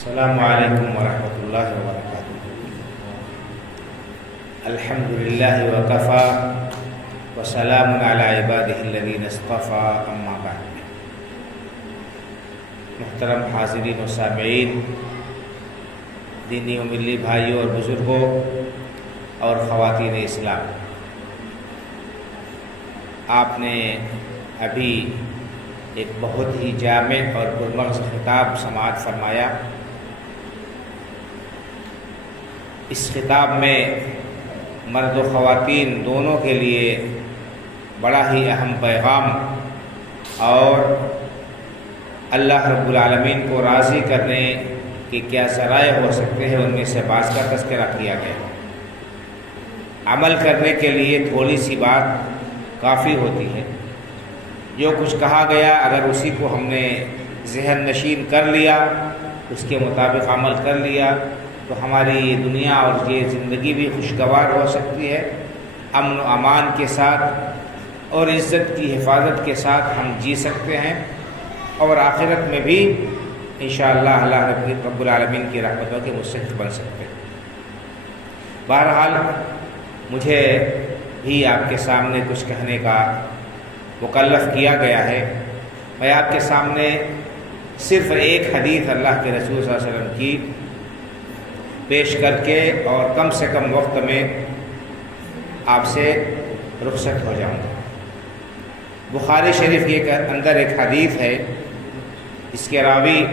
السلام علیکم ورحمۃ اللہ وبرکاتہ۔ الحمد للہ وکفی وسلام علی عبادہ الذین اصطفی، اما بعد۔ محترم حاضرین و سامعین، دینی و ملی بھائیوں اور بزرگوں اور خواتین اسلام، آپ نے ابھی ایک بہت ہی جامع اور پرمغز خطاب سماعت فرمایا۔ اس خطاب میں مرد و خواتین دونوں کے لیے بڑا ہی اہم پیغام اور اللہ رب العالمین کو راضی کرنے کے کیا ذرائع ہو سکتے ہیں ان میں سے بعض کا تذکرہ کیا گیا۔ عمل کرنے کے لیے تھوڑی سی بات کافی ہوتی ہے۔ جو کچھ کہا گیا اگر اسی کو ہم نے ذہن نشین کر لیا، اس کے مطابق عمل کر لیا، تو ہماری یہ دنیا اور یہ زندگی بھی خوشگوار ہو سکتی ہے۔ امن و امان کے ساتھ اور عزت کی حفاظت کے ساتھ ہم جی سکتے ہیں، اور آخرت میں بھی انشاءاللہ اللہ رب العالمین کی رحمتوں کے مستحق بن سکتے ہیں۔ بہرحال مجھے بھی آپ کے سامنے کچھ کہنے کا مکلف کیا گیا ہے۔ میں آپ کے سامنے صرف ایک حدیث اللہ کے رسول صلی اللہ علیہ وسلم کی پیش کر کے اور کم سے کم وقت میں آپ سے رخصت ہو جاؤں گا۔ بخاری شریف کے اندر ایک حدیث ہے، اس کے راوی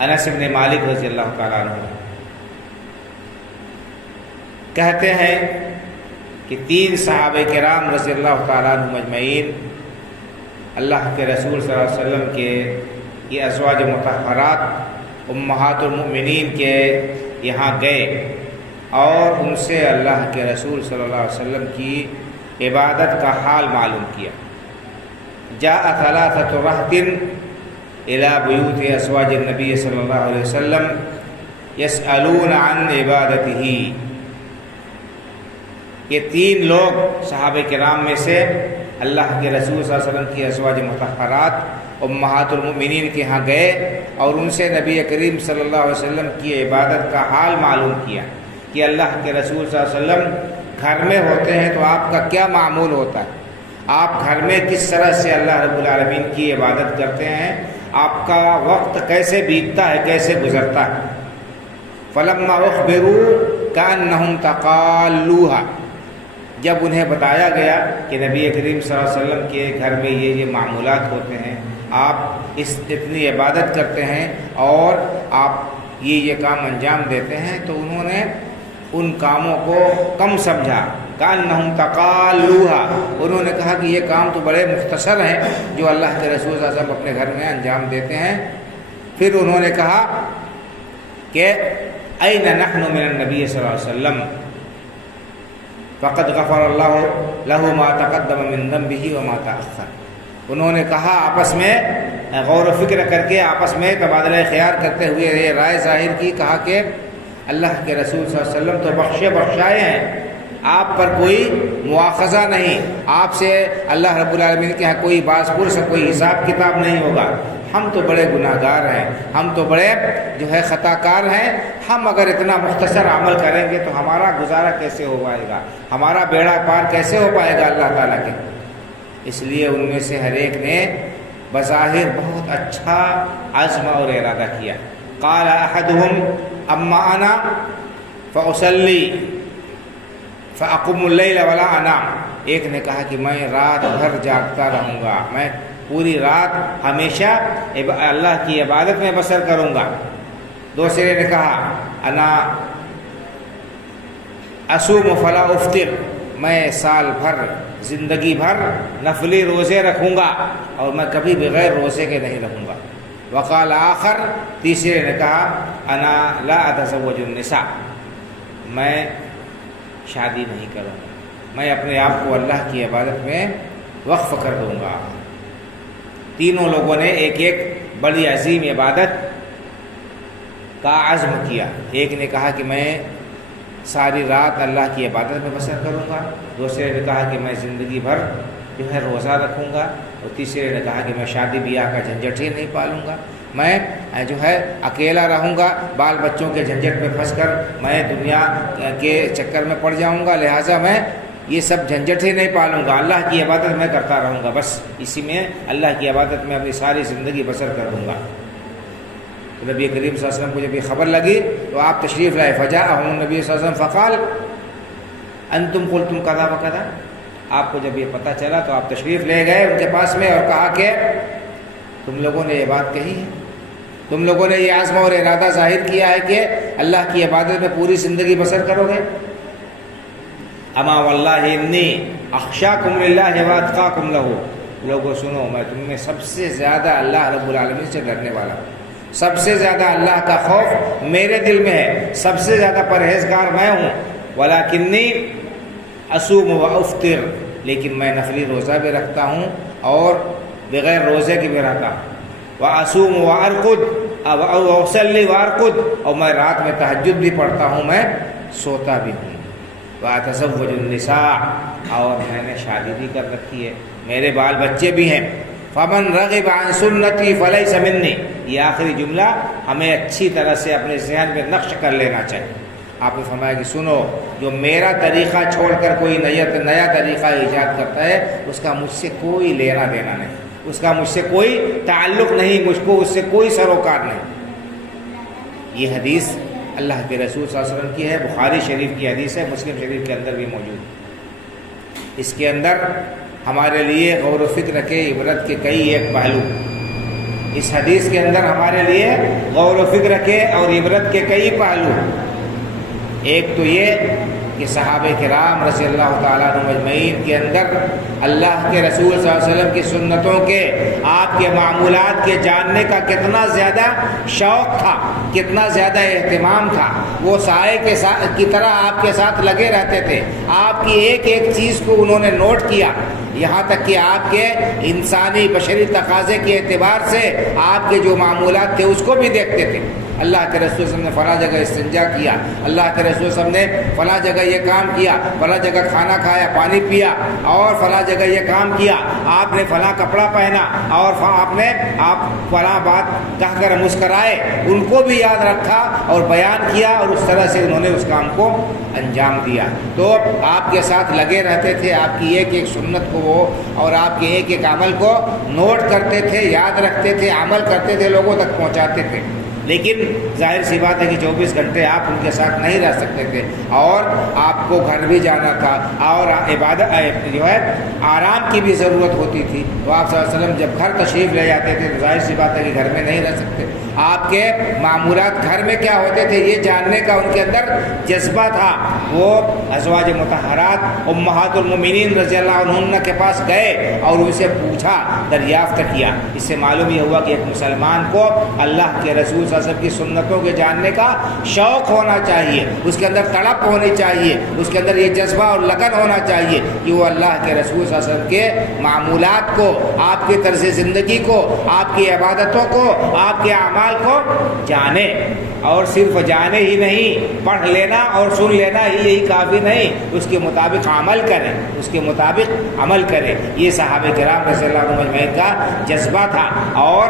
انس بن مالک رضی اللہ تعالیٰ عنہ کہتے ہیں کہ 3 صحابہ کرام رضی اللہ تعالیٰ عنہ مجمعین اللہ کے رسول صلی اللہ علیہ وسلم کے یہ ازواج مطہرات امہات المؤمنین کے یہاں گئے اور ان سے اللہ کے رسول صلی اللہ علیہ وسلم کی عبادت کا حال معلوم کیا۔ جاء 3 رہط الی بیوت ازواج النبی صلی اللہ علیہ وسلم یسألون عن عبادتہ۔ یہ 3 لوگ صحابہ کرام میں سے اللہ کے رسول صلی اللہ علیہ وسلم کی ازواج مطہرات امہات المؤمنین کے ہاں گئے اور ان سے نبی کریم صلی اللہ علیہ وسلم کی عبادت کا حال معلوم کیا کہ اللہ کے رسول صلی اللہ علیہ وسلم گھر میں ہوتے ہیں تو آپ کا کیا معمول ہوتا ہے، آپ گھر میں کس طرح سے اللہ رب العالمین کی عبادت کرتے ہیں، آپ کا وقت کیسے بیتتا ہے، کیسے گزرتا ہے۔ فلما اخبروا کأنہم تقالوہا، جب انہیں بتایا گیا کہ نبی کریم صلی اللہ علیہ وسلم کے گھر میں یہ معمولات ہوتے ہیں، آپ اتنی عبادت کرتے ہیں اور آپ یہ کام انجام دیتے ہیں، تو انہوں نے ان کاموں کو کم سمجھا۔ کأنہم تقالوہا، انہوں نے کہا کہ یہ کام تو بڑے مختصر ہیں جو اللہ کے رسول صلی اللہ علیہ وسلم اپنے گھر میں انجام دیتے ہیں۔ پھر انہوں نے کہا کہ این نحن من النبی صلی اللہ علیہ وسلم فقد غفر اللہ لہ ما تقدم من ذنبہ وما تأخر۔ انہوں نے کہا آپس میں غور و فکر کر کے، آپس میں تبادلہ خیال کرتے ہوئے یہ رائے ظاہر کی، کہا کہ اللہ کے رسول صلی اللہ علیہ وسلم تو بخشے بخشائے ہیں، آپ پر کوئی مواخذہ نہیں، آپ سے اللہ رب العالمین کے ہاں کوئی باز پرس کوئی حساب کتاب نہیں ہوگا۔ ہم تو بڑے گناہ گار ہیں، ہم تو بڑے خطا کار ہیں، ہم اگر اتنا مختصر عمل کریں گے تو ہمارا گزارا کیسے ہو پائے گا، ہمارا بیڑا پار کیسے ہو پائے گا اللہ تعالیٰ کے۔ اس لیے ان میں سے ہر ایک نے بظاہر بہت اچھا عزم اور ارادہ کیا۔ قال احدهم اما انا فاصلی فاقوم اللیل ولا انام، ایک نے کہا کہ میں رات بھر جاگتا رہوں گا، میں پوری رات ہمیشہ اللہ کی عبادت میں بسر کروں گا۔ دوسرے نے کہا انا اصوم فلا افطر، میں سال بھر زندگی بھر نفلی روزے رکھوں گا اور میں کبھی بغیر روزے کے نہیں رہوں گا۔ وقال آخر، تیسرے نے کہا انا لا اتزوج النساء، میں شادی نہیں کروں گا، میں اپنے آپ کو اللہ کی عبادت میں وقف کر دوں گا۔ تینوں لوگوں نے ایک ایک بڑی عظیم عبادت کا عزم کیا۔ ایک نے کہا کہ میں ساری رات اللہ کی عبادت میں بسر کروں گا، دوسرے نے کہا کہ میں زندگی بھر جو ہے روزہ رکھوں گا، اور تیسرے نے کہا کہ میں شادی بیاہ کا جھنجٹ ہی نہیں پالوں گا۔ میں جو ہے اکیلا رہوں گا، بال بچوں کے جھنجٹ میں پھنس کر میں دنیا کے چکر میں پڑ جاؤں گا، لہٰذا میں یہ سب جھنجٹ ہی نہیں پالوں گا، اللہ کی عبادت میں کرتا رہوں گا، بس اسی میں اللہ کی عبادت میں اپنی ساری زندگی بسر کر دوں گا۔ تو نبی کریم صلی اللہ علیہ وسلم کو جب یہ خبر لگی تو آپ تشریف لائے، فجاءہم النبی صلی اللہ علیہ وسلم فقال انتم قلتم کذا وکذا، آپ کو جب یہ پتہ چلا تو آپ تشریف لے گئے ان کے پاس میں اور کہا کہ تم لوگوں نے یہ بات کہی ہے، تم لوگوں نے یہ عزم اور ارادہ ظاہر کیا ہے کہ اللہ کی عبادت میں پوری زندگی بسر کرو گے۔ اما واللہ انی اخشاکم للہ واتقاکم لہ، لوگوں سنو، میں تم میں سب سے زیادہ اللہ رب العالمین سے ڈرنے والا ہوں، سب سے زیادہ اللہ کا خوف میرے دل میں ہے، سب سے زیادہ پرہیزگار میں ہوں۔ ولکنی اصوم و افطر، لیکن میں نفلی روزہ بھی رکھتا ہوں اور بغیر روزے کی بھی رہتا ہوں۔ واصوم وارقد او اصلی وارقد، اور میں رات میں تہجد بھی پڑھتا ہوں، میں سوتا بھی ہوں۔ واتزوج النساء، اور میں نے شادی بھی کر رکھی ہے، میرے بال بچے بھی ہیں۔ فمن رغب عن سنتی فلیس منی، یہ آخری جملہ ہمیں اچھی طرح سے اپنے ذہن میں نقش کر لینا چاہیے۔ آپ نے فرمایا کہ سنو، جو میرا طریقہ چھوڑ کر کوئی نیا طریقہ ایجاد کرتا ہے اس کا مجھ سے کوئی لینا دینا نہیں، اس کا مجھ سے کوئی تعلق نہیں، مجھ کو اس سے کوئی سروکار نہیں۔ یہ حدیث اللہ کے رسول صلی اللہ علیہ وسلم کی ہے، بخاری شریف کی حدیث ہے، مسلم شریف کے اندر بھی موجود ہے۔ اس کے اندر ہمارے لیے غور و فکر کے عبرت کے کئی ایک پہلو، اس حدیث کے اندر ہمارے لیے غور و فکر کے اور عبرت کے کئی پہلو۔ ایک تو یہ کہ صحابہ کرام رضی اللہ تعالیٰ عنہ مجمعین کے اندر اللہ کے رسول صلی اللہ علیہ وسلم کی سنتوں کے، آپ کے معمولات کے جاننے کا کتنا زیادہ شوق تھا، کتنا زیادہ اہتمام تھا۔ وہ سائے کے کی طرح آپ کے ساتھ لگے رہتے تھے، آپ کی ایک ایک چیز کو انہوں نے نوٹ کیا، یہاں تک کہ آپ کے انسانی بشری تقاضے کے اعتبار سے آپ کے جو معمولات تھے اس کو بھی دیکھتے تھے۔ اللہ کے رسول صلی اللہ علیہ وسلم نے فلاں جگہ استنجا کیا، اللہ کے رسول صلی اللہ علیہ وسلم نے فلاں جگہ یہ کام کیا، فلاں جگہ کھانا کھایا، پانی پیا، اور فلاں جگہ یہ کام کیا، آپ نے فلاں کپڑا پہنا، اور آپ فلاں بات کہہ کر مسکرائے، ان کو بھی یاد رکھا اور بیان کیا، اور اس طرح سے انہوں نے اس کام کو انجام دیا۔ تو آپ کے ساتھ لگے رہتے تھے، آپ کی ایک ایک سنت کو وہ اور آپ کے ایک ایک عمل کو نوٹ کرتے تھے، یاد رکھتے تھے، عمل کرتے تھے، لوگوں تک پہنچاتے تھے۔ لیکن ظاہر سی بات ہے کہ 24 گھنٹے آپ ان کے ساتھ نہیں رہ سکتے تھے، اور آپ کو گھر بھی جانا تھا، اور عبادت جو ہے آرام کی بھی ضرورت ہوتی تھی۔ تو آپ صلی اللہ علیہ وسلم جب گھر تشریف لے جاتے تھے تو ظاہر سی بات ہے کہ گھر میں نہیں رہ سکتے۔ آپ کے معمولات گھر میں کیا ہوتے تھے یہ جاننے کا ان کے اندر جذبہ تھا۔ وہ ازواج مطہرات امہات المومنین رضی اللہ عنہن کے پاس گئے اور ان سے پوچھا، دریافت کیا۔ اس سے معلوم یہ ہوا کہ ایک مسلمان کو اللہ کے رسول صلی اللہ علیہ وسلم کی سنتوں کے جاننے کا شوق ہونا چاہیے، اس کے اندر تڑپ ہونی چاہیے، اس کے اندر یہ جذبہ اور لگن ہونا چاہیے کہ وہ اللہ کے رسول صلی اللہ علیہ وسلم کے معمولات کو، آپ کے طرز زندگی کو، آپ کی عبادتوں کو، آپ کے اعمال کو جانے، اور صرف جانے ہی نہیں، پڑھ لینا اور سن لینا ہی یہی کافی نہیں، اس کے مطابق عمل کریں، اس کے مطابق عمل کریں۔ یہ صحابہ کرام رضی اللہ عنہ اجمعین کا جذبہ تھا، اور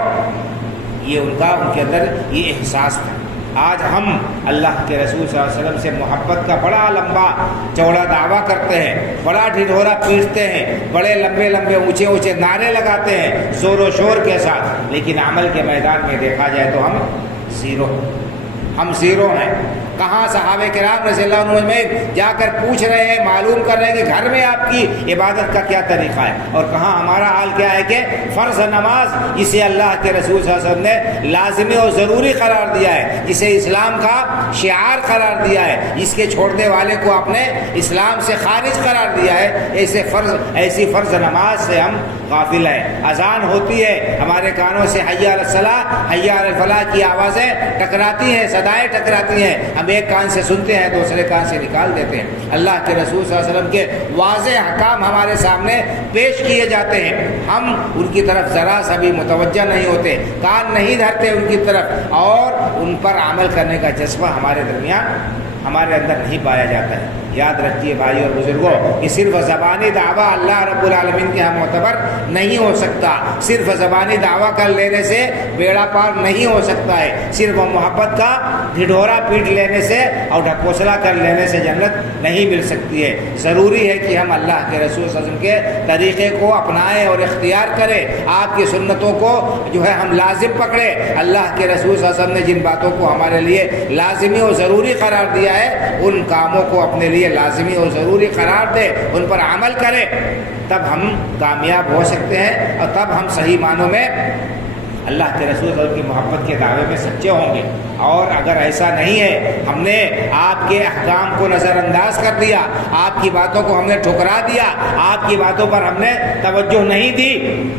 یہ ان کے اندر یہ احساس تھا۔ آج ہم اللہ کے رسول صلی اللہ علیہ وسلم سے محبت کا بڑا لمبا چوڑا دعویٰ کرتے ہیں، بڑا ڈھڈورا پیٹتے ہیں، بڑے لمبے لمبے اونچے اونچے نعرے لگاتے ہیں زور و شور کے ساتھ، لیکن عمل کے میدان میں دیکھا جائے تو ہم زیرو ہیں۔ کہاں صحابہ کرام رضی اللہ عنہ اجمعین جا کر پوچھ رہے ہیں، معلوم کر رہے ہیں کہ گھر میں آپ کی عبادت کا کیا طریقہ ہے، اور کہاں ہمارا حال کیا ہے کہ فرض نماز جسے اللہ کے رسول صلی اللہ علیہ وسلم نے لازمی اور ضروری قرار دیا ہے، جسے اسلام کا شعار قرار دیا ہے، جس کے چھوڑنے والے کو آپ نے اسلام سے خارج قرار دیا ہے، ایسی فرض نماز سے ہم غافل ہیں۔ اذان ہوتی ہے، ہمارے کانوں سے حی علی الصلاۃ حی علی الفلاح کی آوازیں ٹکراتی ہیں، صدائیں ٹکراتی ہیں، ہم ایک کان سے سنتے ہیں دوسرے کان سے نکال دیتے ہیں۔ اللہ کے رسول صلی اللہ علیہ وسلم کے واضح احکام ہمارے سامنے پیش کیے جاتے ہیں، ہم ان کی طرف ذرا سا بھی متوجہ نہیں ہوتے، کان نہیں دھرتے ان کی طرف، اور ان پر عمل کرنے کا جذبہ ہمارے درمیان ہمارے اندر نہیں پایا جاتا ہے۔ یاد رکھیے بھائی اور بزرگوں کہ صرف زبانی دعویٰ اللہ رب العالمین کے ہاں معتبر نہیں ہو سکتا، صرف زبانی دعویٰ کر لینے سے بیڑا پار نہیں ہو سکتا ہے، صرف محبت کا ڈھڈورا پیٹ لینے سے اور ڈھکوسلا کر لینے سے جنت نہیں مل سکتی ہے۔ ضروری ہے کہ ہم اللہ کے رسول صلی اللہ علیہ وسلم کے طریقے کو اپنائیں اور اختیار کریں، آپ کی سنتوں کو جو ہے ہم لازم پکڑے۔ اللہ کے رسول صلی اللہ علیہ وسلم نے جن باتوں کو ہمارے لیے لازمی اور ضروری قرار دیا ہے ان کاموں کو اپنے لیے لازمی اور ضروری قرار دے، ان پر عمل کرے، تب ہم کامیاب ہو سکتے ہیں اور تب ہم صحیح معنوں میں اللہ کے رسول صلی اللہ علیہ وسلم کی محبت کے دعوے میں سچے ہوں گے۔ اور اگر ایسا نہیں ہے، ہم نے آپ کے احکام کو نظر انداز کر دیا، آپ کی باتوں کو ہم نے ٹھکرا دیا، آپ کی باتوں پر ہم نے توجہ نہیں دی،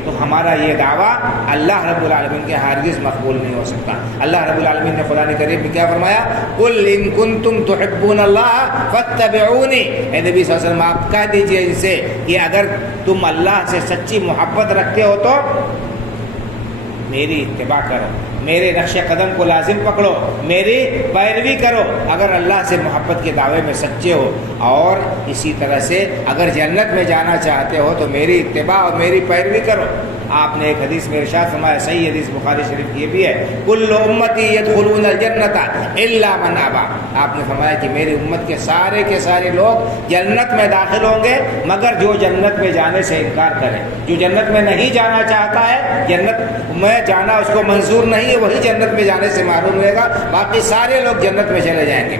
تو ہمارا یہ دعویٰ اللہ رب العالمین کے ہرگز مقبول نہیں ہو سکتا۔ اللہ رب العالمین نے قرآن کریم میں کیا فرمایا؟ قل ان کنتم تحبون اللہ فاتبعونی، اے نبی صلی اللہ علیہ وسلم آپ کہہ دیجئے ان سے کہ اگر تم اللہ سے سچی محبت رکھتے ہو تو میری اتباع کرو، میرے نقش قدم کو لازم پکڑو، میری پیروی کرو اگر اللہ سے محبت کے دعوے میں سچے ہو، اور اسی طرح سے اگر جنت میں جانا چاہتے ہو تو میری اتباع اور میری پیروی کرو۔ آپ نے ایک حدیث میں ارشاد فرمایا، صحیح حدیث بخاری شریف کی یہ بھی ہے، کل امتی یدخلون الجنت الا من ابا، آپ نے فرمایا کہ میری امت کے سارے لوگ جنت میں داخل ہوں گے مگر جو جنت میں جانے سے انکار کرے، جو جنت میں نہیں جانا چاہتا ہے، جنت میں جانا اس کو منظور نہیں ہے، وہی جنت میں جانے سے محروم رہے گا، باقی سارے لوگ جنت میں چلے جائیں گے۔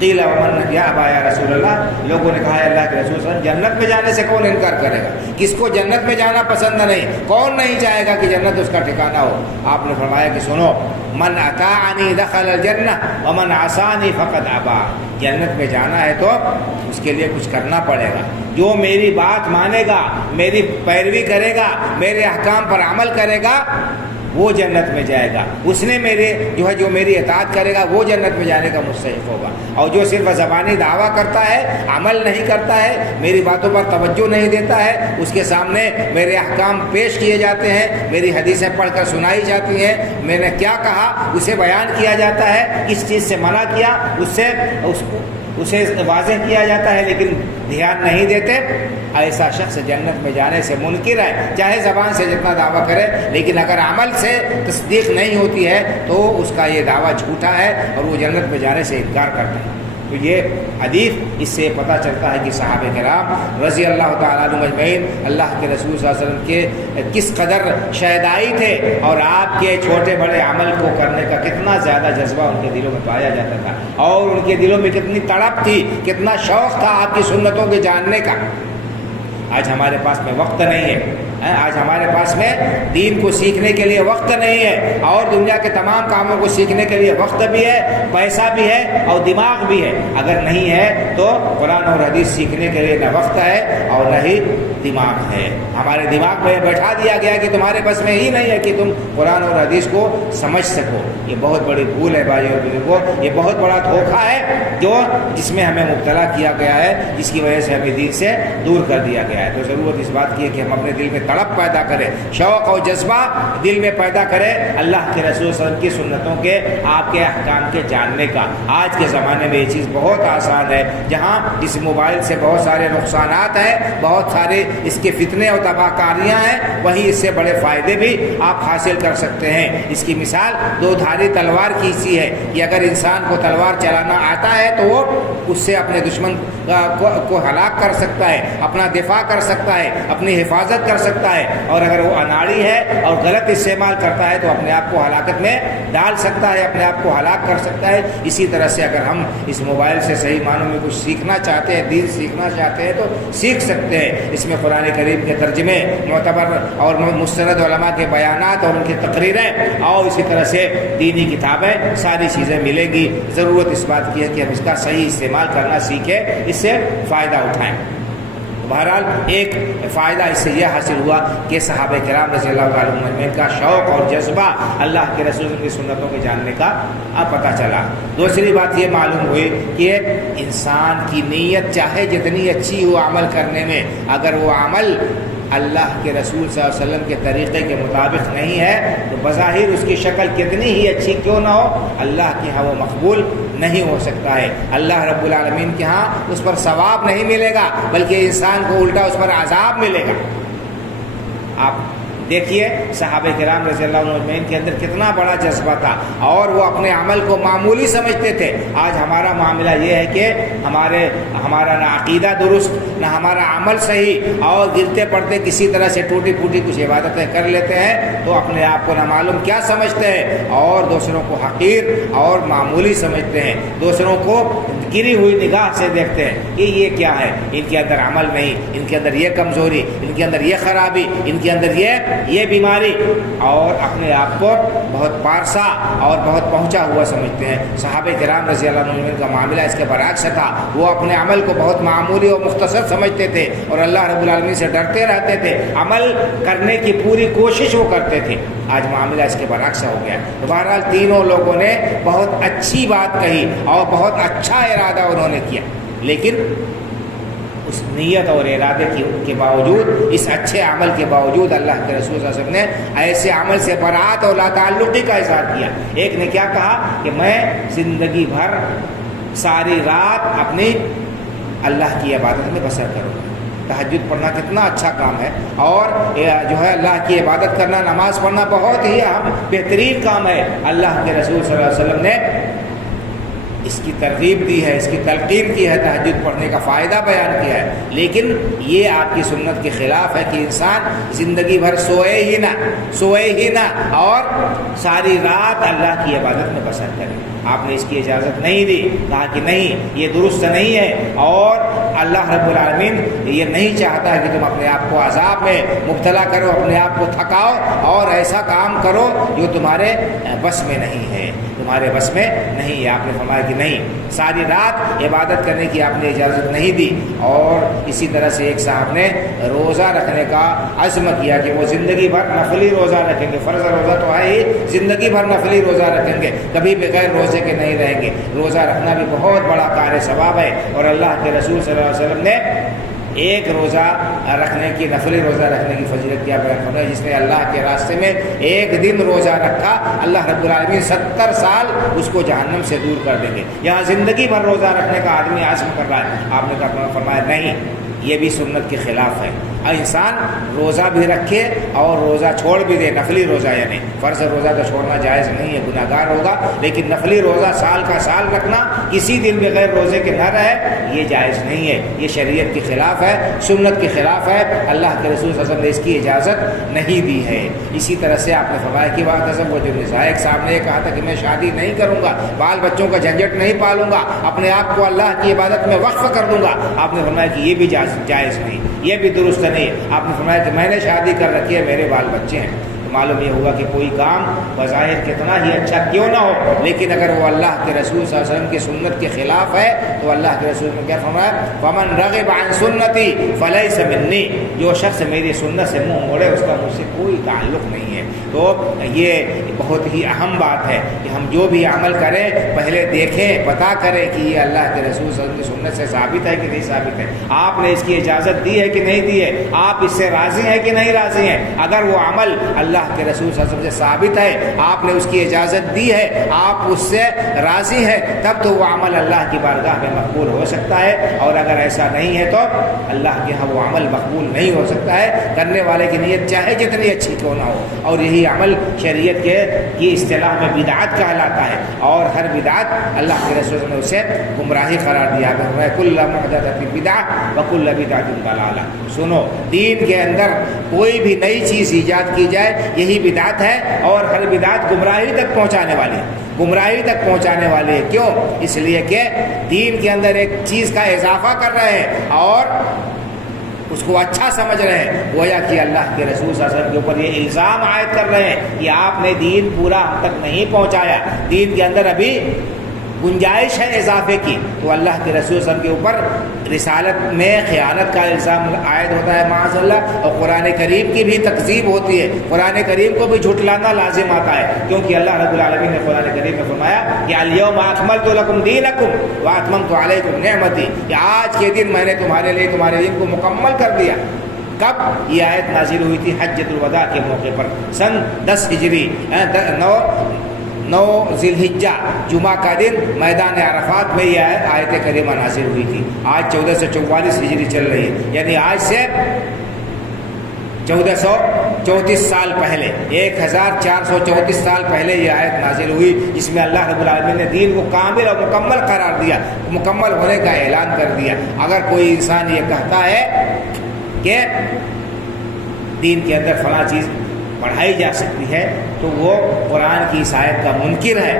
قیل ومن یا ابا یا رسول اللہ، لوگوں نے کہا ہے اللہ کے رسول صلی اللہ علیہ وسلم جنت میں جانے سے کون انکار کرے گا؟ کس کو جنت میں جانا پسند نہیں؟ کون نہیں چاہے گا کہ جنت اس کا ٹھکانہ ہو؟ آپ نے فرمایا کہ سنو، من اطاعنی دخل الجنہ ومن عصانی فقد ابا، جنت میں جانا ہے تو اس کے لیے کچھ کرنا پڑے گا، جو میری بات مانے گا، میری پیروی کرے گا، میرے احکام پر عمل کرے گا وہ جنت میں جائے گا، اس نے جو میری اطاعت کرے گا وہ جنت میں جانے کا مستحق ہوگا۔ اور جو صرف زبانی دعویٰ کرتا ہے، عمل نہیں کرتا ہے، میری باتوں پر توجہ نہیں دیتا ہے، اس کے سامنے میرے احکام پیش کیے جاتے ہیں، میری حدیثیں پڑھ کر سنائی جاتی ہیں، میں نے کیا کہا اسے بیان کیا جاتا ہے، کس چیز سے منع کیا اسے واضح کیا جاتا ہے، لیکن دھیان نہیں دیتے، ایسا شخص جنت میں جانے سے منکر ہے، چاہے زبان سے جتنا دعویٰ کرے، لیکن اگر عمل سے تصدیق نہیں ہوتی ہے تو اس کا یہ دعویٰ جھوٹا ہے اور وہ جنت میں جانے سے انکار کرتا ہے۔ تو یہ حدیث اس سے پتہ چلتا ہے کہ صحابہ کرام رضی اللہ تعالیٰ عنہم اجمعین اللہ کے رسول صلی اللہ علیہ وسلم کے کس قدر شہدائی تھے، اور آپ کے چھوٹے بڑے عمل کو کرنے کا کتنا زیادہ جذبہ ان کے دلوں میں پایا جاتا تھا، اور ان کے دلوں میں کتنی تڑپ تھی، کتنا شوق تھا آپ کی سنتوں کے جاننے کا۔ آج ہمارے پاس میں وقت نہیں ہے، آج ہمارے پاس میں دین کو سیکھنے کے لیے وقت نہیں ہے، اور دنیا کے تمام کاموں کو سیکھنے کے لیے وقت بھی ہے، پیسہ بھی ہے اور دماغ بھی ہے۔ اگر نہیں ہے تو قرآن اور حدیث سیکھنے کے لیے نہ وقت ہے اور نہ ہی دماغ ہے۔ ہمارے دماغ میں بیٹھا دیا گیا کہ تمہارے بس میں ہی نہیں ہے کہ تم قرآن اور حدیث کو سمجھ سکو۔ یہ بہت بڑی بھول ہے بھائی اور بزرگوں، یہ بہت بڑا دھوکہ ہے جس میں ہمیں مبتلا کیا گیا ہے، جس کی وجہ سے ہمیں دین سے دور کر دیا گیا ہے۔ تو ضرورت اس بات کی ہے کہ ہم اپنے دل میں تڑپ پیدا کریں، شوق اور جذبہ دل میں پیدا کریں اللہ کے رسول صلی اللہ علیہ وسلم کی سنتوں کے، آپ کے احکام کے جاننے کا۔ آج کے زمانے میں یہ چیز بہت آسان ہے، جہاں اس موبائل سے بہت سارے نقصانات ہیں، بہت سارے اس کے فتنے اور تباہ کاریاں ہیں، وہیں اس سے بڑے فائدے بھی آپ حاصل کر سکتے ہیں۔ اس کی مثال دو دھاری تلوار کی سی ہے کہ اگر انسان کو تلوار چلانا آتا ہے تو وہ اس سے اپنے دشمن کو ہلاک کر سکتا ہے، اپنا دفاع کر سکتا ہے، اپنی حفاظت کر سکتا ہے، اور اگر وہ اناڑی ہے اور غلط استعمال کرتا ہے تو اپنے آپ کو ہلاکت میں ڈال سکتا ہے، اپنے آپ کو ہلاک کر سکتا ہے۔ اسی طرح سے اگر ہم اس موبائل سے صحیح معنوں میں کچھ سیکھنا چاہتے ہیں، دین سیکھنا چاہتے ہیں تو سیکھ سکتے ہیں۔ اس میں قرآن کریم کے ترجمے، معتبر اور مستند علماء کے بیانات اور ان کی تقریریں، اور اسی طرح سے دینی کتابیں، ساری چیزیں ملیں گی۔ ضرورت اس بات کی ہے کہ ہم اس کا صحیح استعمال کرنا سیکھیں، اس سے فائدہ اٹھائیں۔ بہرحال ایک فائدہ اس سے یہ حاصل ہوا کہ صحابہ کرام رضی اللہ تعالیٰ عنہم کا شوق اور جذبہ اللہ کے رسول کی سنتوں کے جاننے کا پتہ چلا۔ دوسری بات یہ معلوم ہوئی کہ انسان کی نیت چاہے جتنی اچھی ہو عمل کرنے میں، اگر وہ عمل اللہ کے رسول صلی اللہ علیہ وسلم کے طریقے کے مطابق نہیں ہے تو بظاہر اس کی شکل کتنی ہی اچھی کیوں نہ ہو، اللہ کے ہاں وہ مقبول نہیں ہو سکتا ہے۔ اللہ رب العالمین کے ہاں اس پر ثواب نہیں ملے گا، بلکہ انسان کو الٹا اس پر عذاب ملے گا۔ آپ دیکھیے صحابہ کرام رضی اللہ عنہ اجمعین کے اندر کتنا بڑا جذبہ تھا، اور وہ اپنے عمل کو معمولی سمجھتے تھے۔ آج ہمارا معاملہ یہ ہے کہ ہمارا نہ عقیدہ درست، نہ ہمارا عمل صحیح، اور گرتے پڑتے کسی طرح سے ٹوٹی پھوٹی کچھ عبادتیں کر لیتے ہیں تو اپنے آپ کو نہ معلوم کیا سمجھتے ہیں، اور دوسروں کو حقیر اور معمولی سمجھتے ہیں، دوسروں کو گری ہوئی نگاہ سے دیکھتے ہیں کہ یہ کیا ہے، ان کے اندر عمل نہیں، ان کے اندر یہ کمزوری، ان کے اندر یہ خرابی، ان کے اندر یہ بیماری، اور اپنے آپ کو بہت پارسا اور بہت پہنچا ہوا سمجھتے ہیں۔ صحابہ کرام رضی اللہ عنہ کا معاملہ اس کے برعکس تھا، وہ اپنے عمل کو بہت معمولی اور مختصر سمجھتے تھے اور اللہ رب العالمین سے ڈرتے رہتے تھے، عمل کرنے کی پوری کوشش وہ کرتے تھے۔ آج معاملہ اس کے برعکس ہو گیا۔ تو بہرحال تینوں لوگوں نے بہت اچھی بات کہی اور بہت اچھا ارادہ انہوں نے کیا، لیکن اس نیت اور ارادے کے باوجود، اس اچھے عمل کے باوجود اللہ کے رسول صلی اللہ علیہ وسلم نے ایسے عمل سے برات اور لا تعلقی کا اظہار کیا۔ ایک نے کیا کہا کہ میں زندگی بھر ساری رات اپنی اللہ کی عبادت میں بسر کروں گا۔ تہجد پڑھنا کتنا اچھا کام ہے، اور جو ہے اللہ کی عبادت کرنا، نماز پڑھنا بہت ہی اہم بہترین کام ہے۔ اللہ کے رسول صلی اللہ علیہ وسلم نے اس کی ترغیب دی ہے، اس کی تلقین کی ہے، تہجد پڑھنے کا فائدہ بیان کیا ہے، لیکن یہ آپ کی سنت کے خلاف ہے کہ انسان زندگی بھر سوئے ہی نہ اور ساری رات اللہ کی عبادت میں بسر کرے۔ آپ نے اس کی اجازت نہیں دی، کہا کہ نہیں، یہ درست نہیں ہے، اور اللہ رب العالمین یہ نہیں چاہتا ہے کہ تم اپنے آپ کو عذاب میں مبتلا کرو، اپنے آپ کو تھکاؤ اور ایسا کام کرو جو تمہارے بس میں نہیں ہے، تمہارے بس میں نہیں ہے۔ آپ نے فرمایا کہ نہیں، ساری رات عبادت کرنے کی آپ نے اجازت نہیں دی۔ اور اسی طرح سے ایک صاحب نے روزہ رکھنے کا عزم کیا کہ وہ زندگی بھر نفلی روزہ رکھیں گے، فرض روزہ تو ہے ہی، زندگی بھر نفلی روزہ رکھیں گے، کبھی بغیر روزے کے نہیں رہیں گے۔ روزہ رکھنا بھی بہت بڑا کار ثواب ہے، اور اللہ کے رسول صلی اللہ علیہ وسلم نے ایک روزہ رکھنے کی، نفلی روزہ رکھنے کی فضیلت کیا بیان فرمایا، جس نے اللہ کے راستے میں ایک دن روزہ رکھا، اللہ رب العالمین 70 سال اس کو جہنم سے دور کر دیں گے۔ یہاں زندگی بھر روزہ رکھنے کا آدمی عزم کر رہا ہے، آپ نے فرمایا نہیں، یہ بھی سنت کے خلاف ہے۔ اور انسان روزہ بھی رکھے اور روزہ چھوڑ بھی دے، نفلی روزہ یعنی فرض روزہ تو چھوڑنا جائز نہیں ہے، گناہ گار ہوگا، لیکن نفلی روزہ سال کا سال رکھنا، کسی دن بغیر روزے کے نہ رہے، یہ جائز نہیں ہے، یہ شریعت کے خلاف ہے، سنت کے خلاف ہے، اللہ کے رسول صلی اللہ علیہ وسلم نے اس کی اجازت نہیں دی ہے۔ اسی طرح سے آپ نے فرمایا کہ بات وہ جو نساء، ایک صاحب نے یہ کہا تھا کہ میں شادی نہیں کروں گا، بال بچوں کا جھنجٹ نہیں پالوں گا، اپنے آپ کو اللہ کی عبادت میں وقف کر دوں گا۔ آپ نے فرمایا کہ یہ بھی جائز نہیں، یہ بھی درست نہیں۔ آپ نے فرمایا کہ میں نے شادی کر رکھی ہے، میرے بال بچے ہیں۔ تو معلوم یہ ہوا کہ کوئی کام بظاہر کتنا ہی اچھا کیوں نہ ہو، لیکن اگر وہ اللہ کے رسول صلی اللہ علیہ وسلم کی سنت کے خلاف ہے تو اللہ کے رسول نے کیا فرمایا، فمن رغب عن سنتی فلیس منی، جو شخص میری سنت سے منہ موڑے اس کا مجھ سے کوئی تعلق نہیں ہے۔ تو یہ بہت ہی اہم بات ہے کہ ہم جو بھی عمل کریں پہلے دیکھیں، پتہ کریں کہ یہ اللہ کے رسول صلی اللہ علیہ وسلم کی سنت سے ثابت ہے کہ نہیں ثابت ہے، آپ نے اس کی اجازت دی ہے کہ نہیں دی ہے، آپ اس سے راضی ہیں کہ نہیں راضی ہیں۔ اگر وہ عمل اللہ کے رسول صلی اللہ علیہ وسلم سے ثابت ہے، آپ نے اس کی اجازت دی ہے، آپ اس سے راضی ہیں، تب تو وہ عمل اللہ کی بارگاہ میں مقبول ہو سکتا ہے، اور اگر ایسا نہیں ہے تو اللہ کے ہاں وہ عمل مقبول نہیں ہو سکتا ہے، کرنے والے کی نیت چاہے جتنی اچھی کیوں نہ ہو۔ اور یہی عمل شریعت کی اصطلاح میں بدعت کہلاتا ہے، اور ہر بدعت اللہ کے رسول نے اسے گمراہی قرار دیا ہے۔ کل محدثۃ بدعۃ وکل بدعۃ ضلالہ، سنو، دین کے اندر کوئی بھی نئی چیز ایجاد کی جائے یہی بدعت ہے، اور ہر بدعت گمراہی تک پہنچانے والی ہے، گمراہی تک پہنچانے والے ہیں۔ کیوں؟ اس لیے کہ دین کے اندر ایک چیز کا اضافہ کر رہے ہیں اور اس کو اچھا سمجھ رہے ہیں، گویا کہ اللہ کے رسول صلی اللہ علیہ وسلم کے اوپر یہ الزام عائد کر رہے ہیں کہ آپ نے دین پورا ہم تک نہیں پہنچایا، دین کے اندر ابھی گنجائش ہے اضافے کی۔ تو اللہ کے رسول صلی اللہ علیہ وسلم کے اوپر رسالت میں خیانت کا الزام عائد ہوتا ہے معاذ اللہ، اور قرآن کریم کی بھی تکذیب ہوتی ہے، قرآن کریم کو بھی جھٹلانا لازم آتا ہے، کیونکہ اللہ رب العالمین نے قرآن کریم میں فرمایا کہ الیوم اکملت لکم دینکم واتممت علیکم نعمتی، کہ آج کے دن میں نے تمہارے لیے تمہارے دین کو مکمل کر دیا، کب یہ آیت نازل ہوئی تھی؟ حجۃ الوداع کے موقع پر سن 10 ہجری 9 ذی الحجہ جمعہ کا دن میدان عرفات میں یہ آیت کریمہ نازل ہوئی تھی۔ آج 1444 ہجری چل رہی ہے، یعنی آج سے 1434 سال پہلے، 1434 سال پہلے یہ آیت نازل ہوئی، جس میں اللہ رب العالمین نے دین کو کامل اور مکمل قرار دیا، مکمل ہونے کا اعلان کر دیا۔ اگر کوئی انسان یہ کہتا ہے کہ دین کے اندر فلاں چیز پڑھائی جا سکتی ہے تو وہ قرآن کی اس آیت کا منکر ہے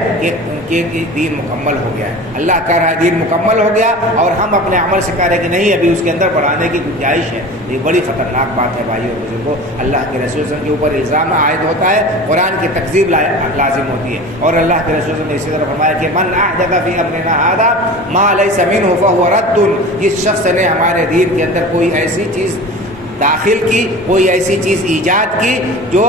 کہ دین مکمل ہو گیا ہے۔ اللہ کہہ رہا ہے دین مکمل ہو گیا، اور ہم اپنے عمل سے کہہ رہے ہیں کہ نہیں، ابھی اس کے اندر بڑھانے کی گنجائش ہے۔ یہ بڑی خطرناک بات ہے بھائیو اور بزرگوں۔ اللہ کے رسول صلی اللہ علیہ وسلم کے اوپر الزام عائد ہوتا ہے، قرآن کی تکذیب لازم ہوتی ہے، اور اللہ کے رسول صلی اللہ علیہ وسلم نے اسی طرح فرمایا کہ من احدث فی امرنا ھذا ما لیس منہ فہو رد۔ جس شخص نے ہمارے دین کے اندر کوئی ایسی چیز داخل کی، کوئی ایسی چیز ایجاد کی جو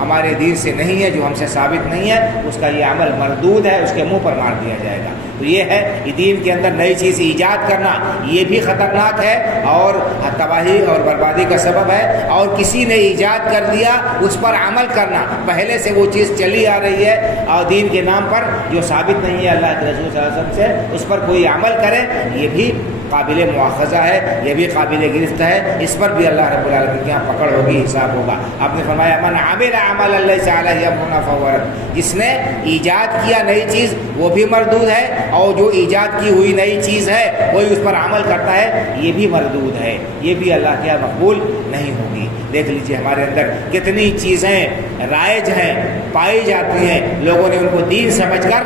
ہمارے دین سے نہیں ہے، جو ہم سے ثابت نہیں ہے، اس کا یہ عمل مردود ہے، اس کے منہ پر مار دیا جائے گا۔ تو یہ ہے کہ دین کے اندر نئی چیز ایجاد کرنا یہ بھی خطرناک ہے اور تباہی اور بربادی کا سبب ہے، اور کسی نے ایجاد کر دیا اس پر عمل کرنا، پہلے سے وہ چیز چلی آ رہی ہے اور دین کے نام پر جو ثابت نہیں ہے اللہ کے رسول صلی اللہ علیہ وسلم سے، اس پر کوئی عمل کرے، یہ بھی قابل مواخذہ ہے، یہ بھی قابل گرفت ہے، اس پر بھی اللہ رب العالمین کے یہاں پکڑ ہوگی، حساب ہوگا۔ آپ نے فرمایا من عمل عملا لیس علیہ امرنا فہو رد۔ جس نے ایجاد کیا نئی چیز وہ بھی مردود ہے، اور جو ایجاد کی ہوئی نئی چیز ہے وہی اس پر عمل کرتا ہے، یہ بھی مردود ہے، یہ بھی اللہ کے یہاں مقبول نہیں ہوگی۔ دیکھ لیجئے ہمارے اندر کتنی چیزیں رائج ہیں، پائی جاتی ہیں، لوگوں نے ان کو دین سمجھ کر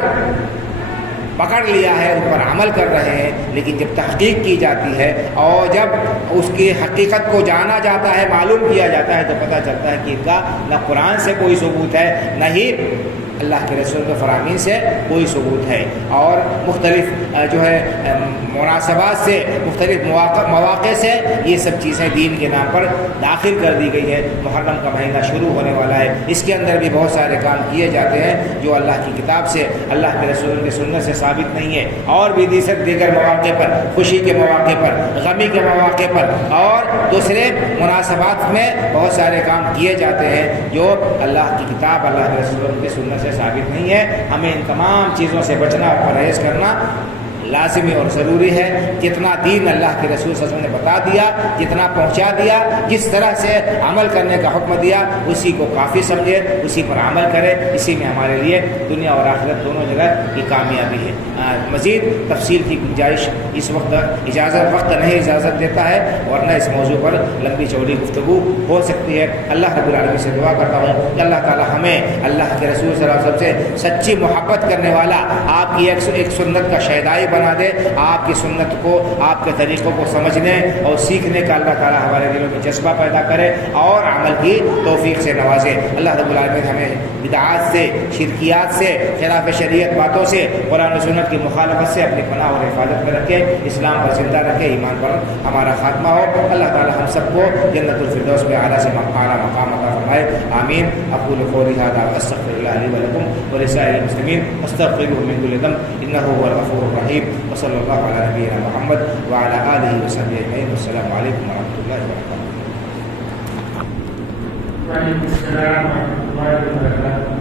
پکڑ لیا ہے، ان پر عمل کر رہے ہیں، لیکن جب تحقیق کی جاتی ہے اور جب اس کی حقیقت کو جانا جاتا ہے، معلوم کیا جاتا ہے، تو پتہ چلتا ہے کہ ان کا نہ قرآن سے کوئی ثبوت ہے، نہ ہی اللہ کے رسول کے فرامین سے کوئی ثبوت ہے، اور مختلف جو ہے مناسبات سے، مختلف مواقع سے یہ سب چیزیں دین کے نام پر داخل کر دی گئی ہے۔ محرم کا مہینہ شروع ہونے والا ہے، اس کے اندر بھی بہت سارے کام کیے جاتے ہیں جو اللہ کی کتاب سے، اللہ کے رسول کی سنت سے ثابت نہیں ہے، اور بھی دیگر مواقع پر، خوشی کے مواقع پر، غمی کے مواقع پر اور دوسرے مناسبات میں بہت سارے کام کیے جاتے ہیں جو اللہ کی کتاب، اللہ کے رسول کی سنت سے ثابت نہیں ہے۔ ہمیں ان تمام چیزوں سے بچنا اور پرہیز کرنا لازمی اور ضروری ہے۔ جتنا دین اللہ کے رسول صلی اللہ علیہ وسلم نے بتا دیا، جتنا پہنچا دیا، جس طرح سے عمل کرنے کا حکم دیا، اسی کو کافی سمجھے، اسی پر عمل کرے، اسی میں ہمارے لیے دنیا اور آخرت دونوں جگہ کی کامیابی ہے۔ مزید تفصیل کی گنجائش اس وقت وقت نہیں اجازت دیتا ہے، ورنہ اس موضوع پر لمبی چوڑی گفتگو ہو سکتی ہے۔ اللہ رب العالمین سے دعا کرتا ہوں کہ اللہ تعالی ہمیں اللہ کے رسول صلی اللہ علیہ وسلم سے سچی محبت کرنے والا، آپ کی ایک سنت کا شیدائی بنا دے، آپ کی سنت کو، آپ کے طریقوں کو سمجھنے اور سیکھنے کا اللہ تعالی ہمارے دلوں میں جذبہ پیدا کرے اور عمل کی توفیق سے نوازے۔ اللہ رب العالمین ہمیں بدعات سے، شرکیات سے، خلاف شریعت باتوں سے، قرآن و سنت کی مخالفت سے اپنی پناہ اور حفاظت میں رکھے، اسلام پر زندہ رکھے، ایمان پر ہمارا خاتمہ ہو۔ اللہ تعالی ہم سب کو جنت الفردوس میں اعلیٰ سے اعلیٰ مقام عطا فرمائے، آمین۔ اقول قولی ھذا واستغفر اللہ لی ولکم ولسائر المسلمین واستغفروہ من کل ذنب انہ هو الغفور الرحیم، وصلی اللہ علی نبینا محمد وعلی آلہ وصحبہ اجمعین۔ السلام علیکم ورحمۃ اللہ وبرکاتہ۔ وعلیکم السلام ورحمۃ اللہ وبرکاتہ۔